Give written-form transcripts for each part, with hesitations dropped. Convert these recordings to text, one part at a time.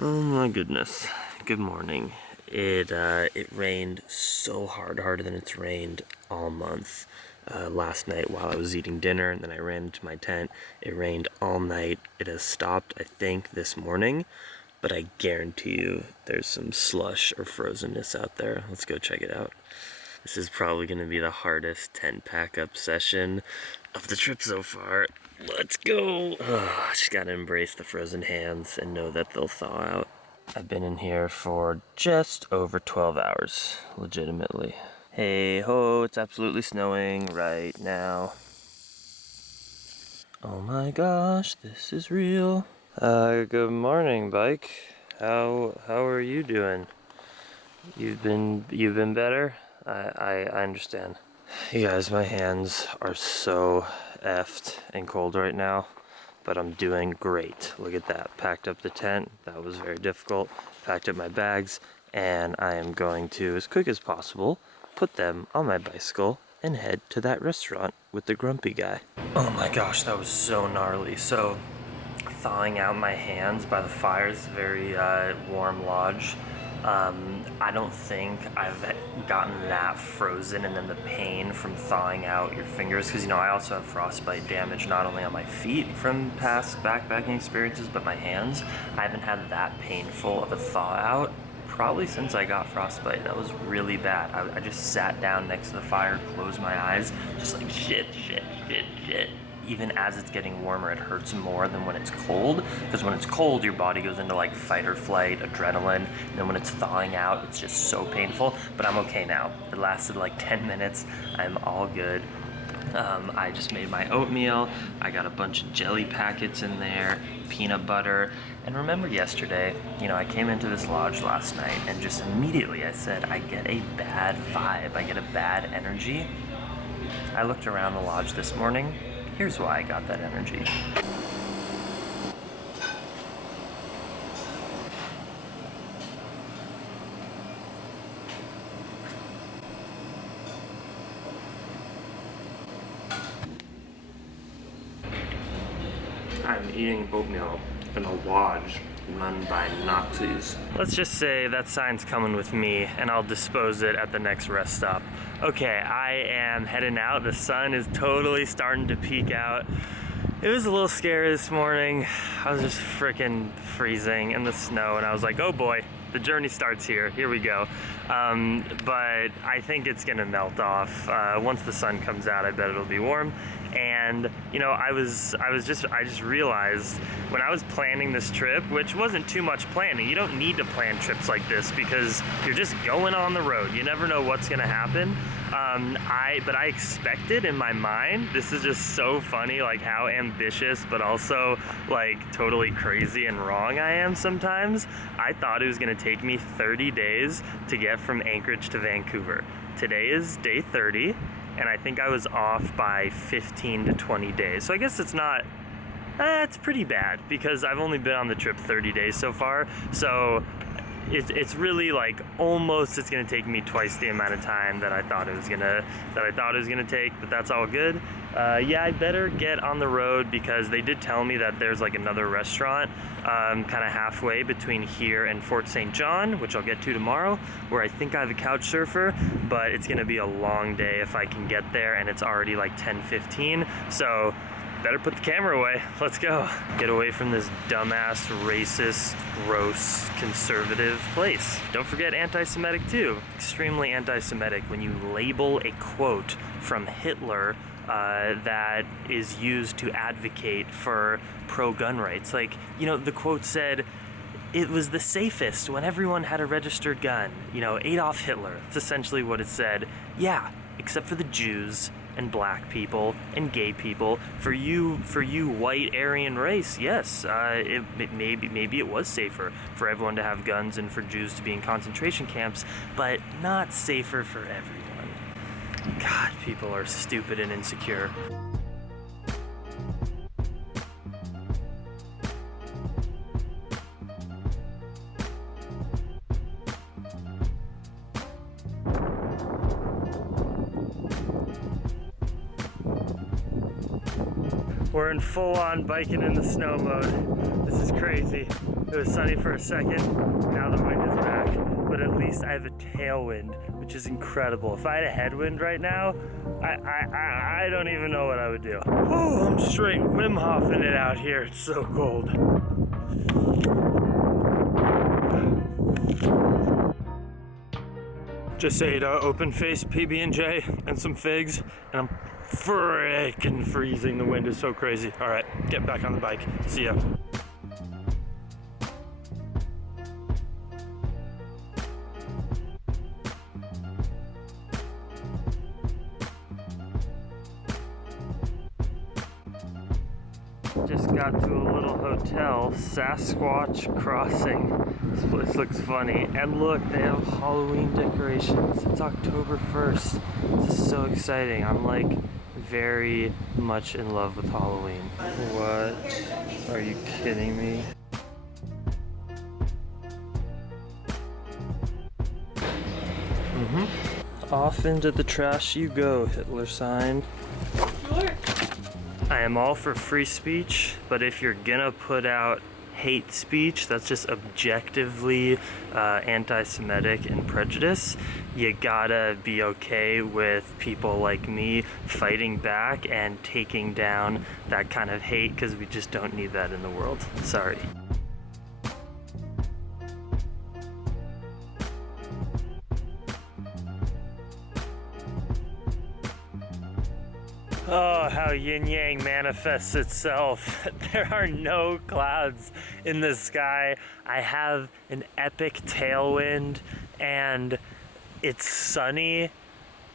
Oh my goodness. Good morning. It rained so hard, harder than it's rained all month. Last night while I was eating dinner, and then I ran into my tent. It rained all night. It has stopped, I think, this morning, but I guarantee you there's some slush or frozenness out there. Let's go check it out. This is probably going to be the hardest tent pack-up session of the trip so far. Let's go! Oh, I just gotta embrace the frozen hands and know that they'll thaw out. I've been in here for just over 12 hours, legitimately. Hey ho, it's absolutely snowing right now. Oh my gosh, this is real. Good morning, bike. How are you doing? You've been better? I understand. You guys, my hands are so effed and cold right now, but I'm doing great. Look at that. Packed up the tent. That was very difficult. Packed up my bags, and I am going to, as quick as possible, put them on my bicycle and head to that restaurant with the grumpy guy. Oh my gosh, that was so gnarly. So, thawing out my hands by the fire, it's a very warm lodge. I don't think I've gotten that frozen, and then the pain from thawing out your fingers, because I also have frostbite damage not only on my feet from past backpacking experiences, but my hands. I haven't had that painful of a thaw out probably since I got frostbite. That was really bad. I just sat down next to the fire, closed my eyes, just like shit. Even as it's getting warmer, it hurts more than when it's cold, because when it's cold, your body goes into like fight or flight, adrenaline, and then when it's thawing out, it's just so painful. But I'm okay now. It lasted like 10 minutes. I'm all good. I just made my oatmeal. I got a bunch of jelly packets in there, peanut butter. And remember yesterday, I came into this lodge last night and just immediately I said, I get a bad vibe. I get a bad energy. I looked around the lodge this morning. Here's why I got that energy. I'm eating oatmeal in a lodge run by Nazis. Let's just say that sign's coming with me, and I'll dispose it at the next rest stop. Okay, I am heading out. The sun is totally starting to peek out. It was a little scary this morning. I was just freaking freezing in the snow, and I was like, oh boy, the journey starts here. Here we go. But I think it's gonna melt off. Once the sun comes out, I bet it'll be warm. And I just realized when I was planning this trip, which wasn't too much planning. You don't need to plan trips like this because you're just going on the road. You never know what's gonna happen. But I expected in my mind, this is just so funny, like how ambitious, but also like totally crazy and wrong I am sometimes. I thought it was gonna take me 30 days to get from Anchorage to Vancouver. Today is day 30, and I think I was off by 15 to 20 days. So I guess it's not, it's pretty bad because I've only been on the trip 30 days so far. So it's really like almost it's gonna take me twice the amount of time that I thought it was gonna take, but that's all good. Yeah, I better get on the road because they did tell me that there's like another restaurant kind of halfway between here and Fort St. John, which I'll get to tomorrow, where I think I have a couch surfer, but it's gonna be a long day if I can get there, and it's already like 10:15, so better put the camera away. Let's go. Get away from this dumbass, racist, gross, conservative place. Don't forget anti-Semitic too. Extremely anti-Semitic when you label a quote from Hitler that is used to advocate for pro-gun rights. Like, the quote said, it was the safest when everyone had a registered gun. Adolf Hitler. That's essentially what it said. Yeah, except for the Jews and black people and gay people. For you white Aryan race, yes, maybe it was safer for everyone to have guns and for Jews to be in concentration camps, but not safer for everyone. God, people are stupid and insecure. We're in full-on biking in the snow mode. This is crazy. It was sunny for a second, now the wind is back. But at least I have a tailwind, which is incredible. If I had a headwind right now, I don't even know what I would do. Oh, I'm straight Wim Hofing it out here. It's so cold. Just ate open-faced PB&J and some figs, and I'm freaking freezing. The wind is so crazy. All right, get back on the bike. See ya. Just got to a little hotel, Sasquatch Crossing. This place looks funny. And look, they have Halloween decorations. It's October 1st. This is so exciting. I'm like very much in love with Halloween. What? Are you kidding me? Off into the trash you go, Hitler sign. Sure. I am all for free speech, but if you're gonna put out hate speech that's just objectively anti-Semitic and prejudice, you gotta be okay with people like me fighting back and taking down that kind of hate, because we just don't need that in the world. Sorry. Oh, how yin-yang manifests itself. There are no clouds in the sky. I have an epic tailwind, and it's sunny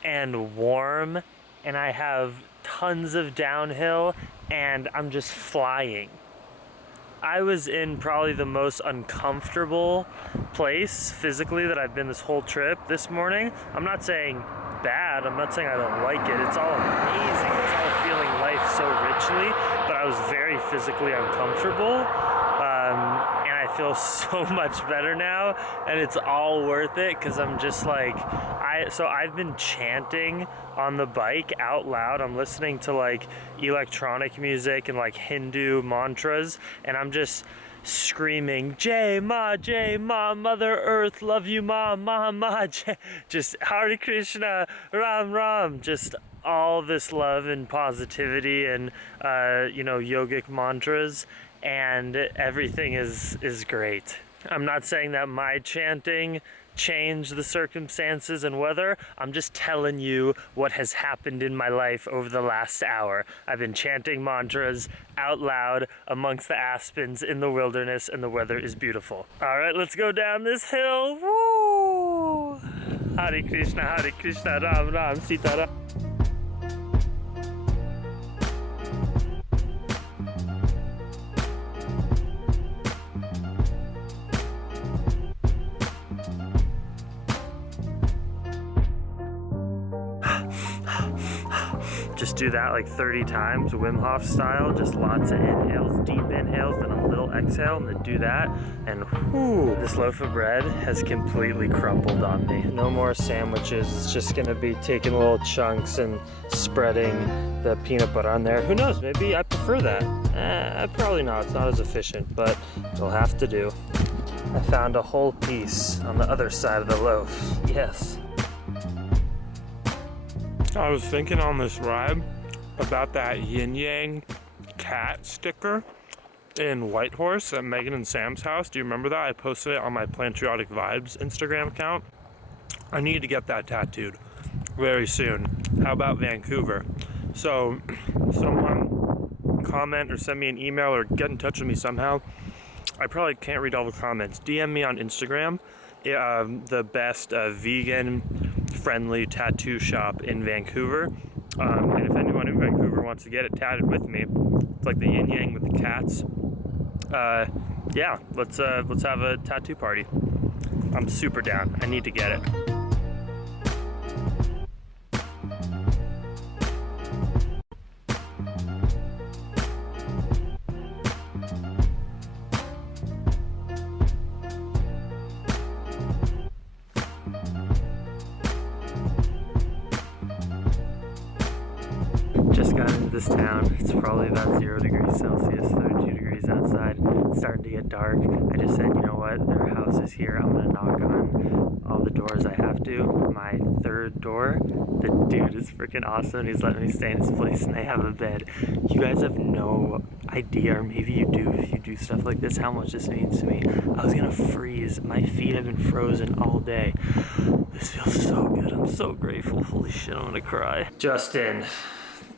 and warm, and I have tons of downhill, and I'm just flying. I was in probably the most uncomfortable place physically that I've been this whole trip this morning. I'm not saying bad, I'm not saying I don't like it. It's all amazing. It's all feeling life so richly, but I was very physically uncomfortable. And I feel so much better now, and it's all worth it, because I'm just like, so I've been chanting on the bike out loud. I'm listening to like electronic music and like Hindu mantras, and I'm just screaming, Jai Ma, Mother Earth, love you Ma, just Hare Krishna, Ram Ram, just all this love and positivity and yogic mantras, and everything is great. I'm not saying that my chanting changed the circumstances and weather. I'm just telling you what has happened in my life over the last hour. I've been chanting mantras out loud amongst the aspens in the wilderness, and the weather is beautiful. All right, let's go down this hill. Woo! Hare Krishna, Ram Ram, Sita Ram. Just do that like 30 times, Wim Hof style, just lots of inhales, deep inhales, then a little exhale, and then do that, and whoo, this loaf of bread has completely crumbled on me. No more sandwiches, it's just gonna be taking little chunks and spreading the peanut butter on there. Who knows, maybe I prefer that. Probably not, it's not as efficient, but it'll have to do. I found a whole piece on the other side of the loaf, yes. I was thinking on this ride about that yin yang cat sticker in Whitehorse at Megan and Sam's house. Do you remember that? I posted it on my Plantriotic Vibes Instagram account. I need to get that tattooed very soon. How about Vancouver? So someone comment or send me an email or get in touch with me somehow. I probably can't read all the comments. DM me on Instagram the best vegan friendly tattoo shop in Vancouver, and if anyone in Vancouver wants to get it tatted with me, it's like the yin yang with the cats. Yeah, let's have a tattoo party. I'm super down. I need to get it. Just got into this town. It's probably about 0 degrees Celsius, 32 degrees degrees outside. It's starting to get dark. I just said, you know what, their house is here. I'm gonna knock on all the doors I have to. My third door, the dude is freaking awesome. He's letting me stay in his place and they have a bed. You guys have no idea, or maybe you do if you do stuff like this, how much this means to me. I was gonna freeze. My feet have been frozen all day. This feels so good. I'm so grateful. Holy shit, I'm gonna cry. Justin,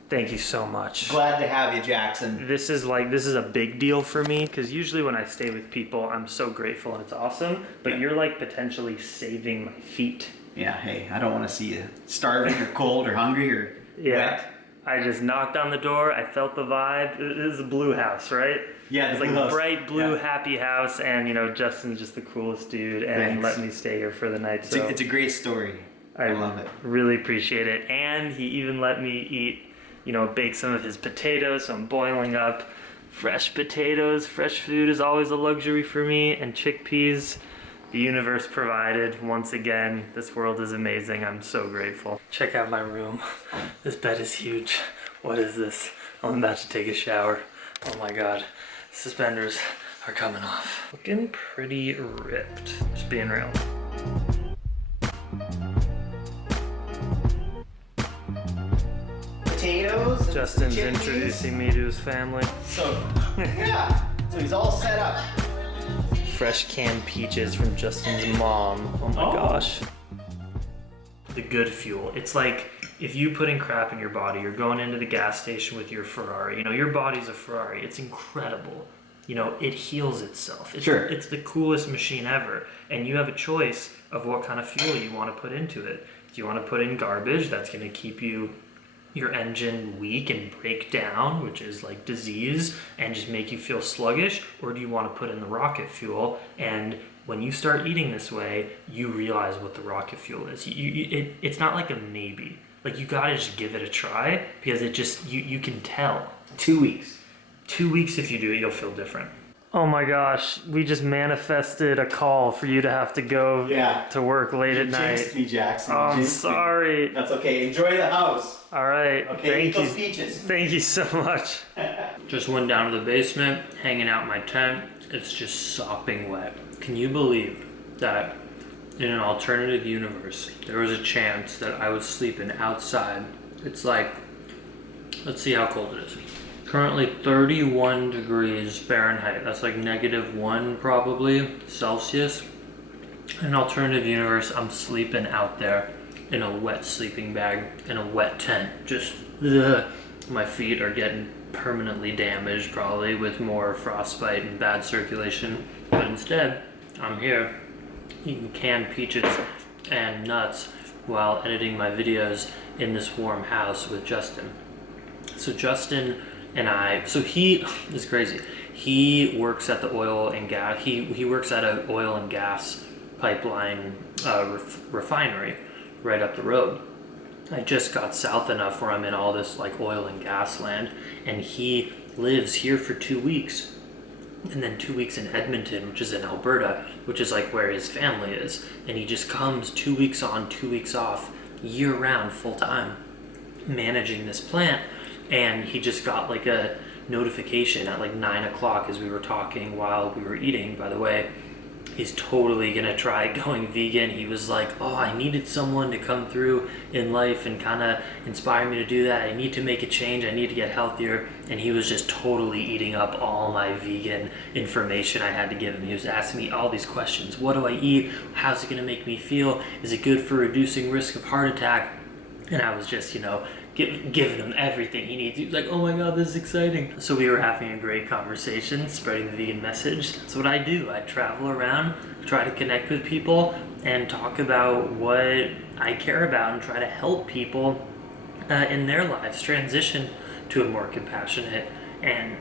thank you so much. Glad to have you, Jackson. This is a big deal for me because usually when I stay with people, I'm so grateful and it's awesome. But you're like potentially saving my feet. Yeah, hey, I don't want to see you starving or cold or hungry or wet. I just knocked on the door. I felt the vibe. This is a blue house, right? Yeah, it's like a bright blue, happy house, and you know Justin's just the coolest dude, and let me stay here for the night. So it's a great story. I love it. Really appreciate it, and he even let me eat, you know, bake some of his potatoes. So I'm boiling up fresh potatoes. Fresh food is always a luxury for me, and chickpeas. The universe provided. Once again, this world is amazing. I'm so grateful. Check out my room. This bed is huge. What is this? I'm about to take a shower. Oh my god. Suspenders are coming off. Looking pretty ripped. Just being real. Potatoes. Justin's introducing me to his family. So, yeah. So he's all set up. Fresh canned peaches from Justin's mom. Oh my gosh. The good fuel. It's like if you put in crap in your body, you're going into the gas station with your Ferrari. You know, your body's a Ferrari. It's incredible. You know, it heals itself. It's the coolest machine ever. And you have a choice of what kind of fuel you want to put into it. Do you want to put in garbage that's going to keep your engine weak and break down, which is like disease, and just make you feel sluggish? Or do you want to put in the rocket fuel? And when you start eating this way, you realize what the rocket fuel is. It's not like a maybe. Like, you gotta just give it a try, because it just, you can tell. 2 weeks. 2 weeks, if you do it, you'll feel different. Oh my gosh, we just manifested a call for you to have to go to work late at night. You jinxed me, Jackson. Oh, I'm sorry. That's okay. Enjoy the house. All right. Okay, eat those peaches. Thank you so much. Just went down to the basement, hanging out in my tent. It's just sopping wet. Can you believe that in an alternative universe, there was a chance that I was sleeping outside? It's like, let's see how cold it is. Currently 31 degrees Fahrenheit. That's like -1 probably Celsius. In an alternative universe, I'm sleeping out there in a wet sleeping bag in a wet tent. Just my feet are getting permanently damaged, probably with more frostbite and bad circulation. But instead, I'm here eating canned peaches and nuts while editing my videos in this warm house with Justin. So Justin and he is crazy. He works at the oil and gas. He works at an oil and gas pipeline refinery right up the road. I just got south enough where I'm in all this like oil and gas land, and he lives here for 2 weeks, and then 2 weeks in Edmonton, which is in Alberta, which is like where his family is, and he just comes 2 weeks on, 2 weeks off, year round, full time, managing this plant. And he just got like a notification at like 9 o'clock as we were talking while we were eating. By the way, he's totally gonna try going vegan. He was like, oh, I needed someone to come through in life and kind of inspire me to do that. I need to make a change. I need to get healthier. And he was just totally eating up all my vegan information I had to give him. He was asking me all these questions. What do I eat? How's it gonna make me feel? Is it good for reducing risk of heart attack? And I was just, you know, giving him everything he needs. He was like, oh my god, this is exciting. So we were having a great conversation, spreading the vegan message. That's what I do. I travel around, try to connect with people, and talk about what I care about, and try to help people in their lives transition to a more compassionate and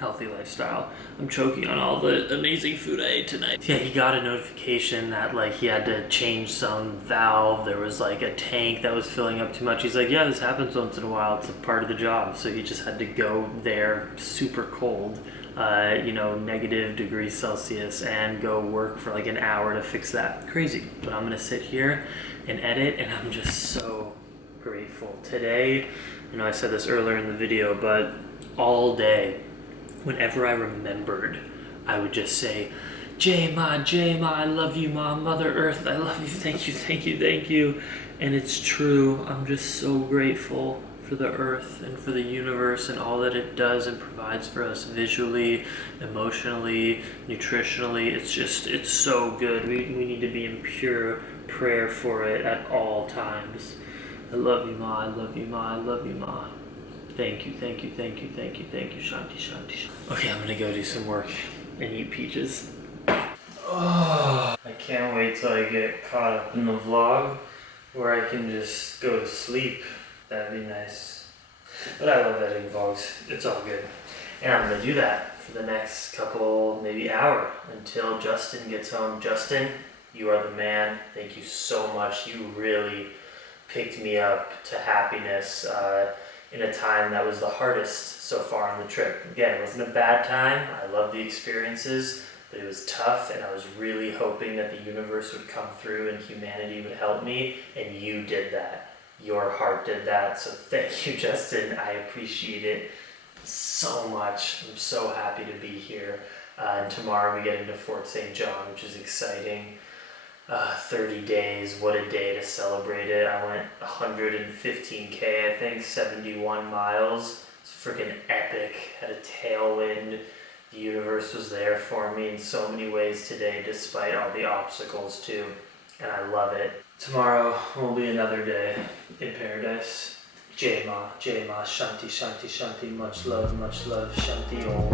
healthy lifestyle. I'm choking on all the amazing food I ate tonight. Yeah, he got a notification that like he had to change some valve. There was like a tank that was filling up too much. He's like, yeah, this happens once in a while. It's a part of the job. So he just had to go there super cold, -, degrees Celsius, and go work for like an hour to fix that. Crazy. But I'm gonna sit here and edit, and I'm just so grateful. Today, I said this earlier in the video, but all day whenever I remembered, I would just say, J Ma, I love you, Ma, Mother Earth, I love you, thank you, thank you, thank you. And it's true, I'm just so grateful for the earth and for the universe and all that it does and provides for us visually, emotionally, nutritionally. It's so good. We need to be in pure prayer for it at all times. I love you, Ma, I love you, Ma, I love you, Ma. Thank you, thank you, thank you, thank you, thank you, Shanti, Shanti, Shanti. Okay, I'm gonna go do some work and eat peaches. Oh, I can't wait till I get caught up in the vlog where I can just go to sleep. That'd be nice. But I love editing vlogs. It's all good. And I'm gonna do that for the next couple, maybe hour, until Justin gets home. Justin, you are the man. Thank you so much. You really picked me up to happiness in a time that was the hardest so far on the trip. Again, it wasn't a bad time. I love the experiences, but it was tough, and I was really hoping that the universe would come through and humanity would help me, and you did that. Your heart did that, so thank you, Justin. I appreciate it so much. I'm so happy to be here. And tomorrow we get into Fort St. John, which is exciting. 30 days, what a day to celebrate it. I went 115K, I think, 71 miles. It's freaking epic. Had a tailwind. The universe was there for me in so many ways today, despite all the obstacles too. And I love it. Tomorrow will be another day in paradise. Jai Ma, Shanti, Shanti, Shanti, much love, Shanti Om.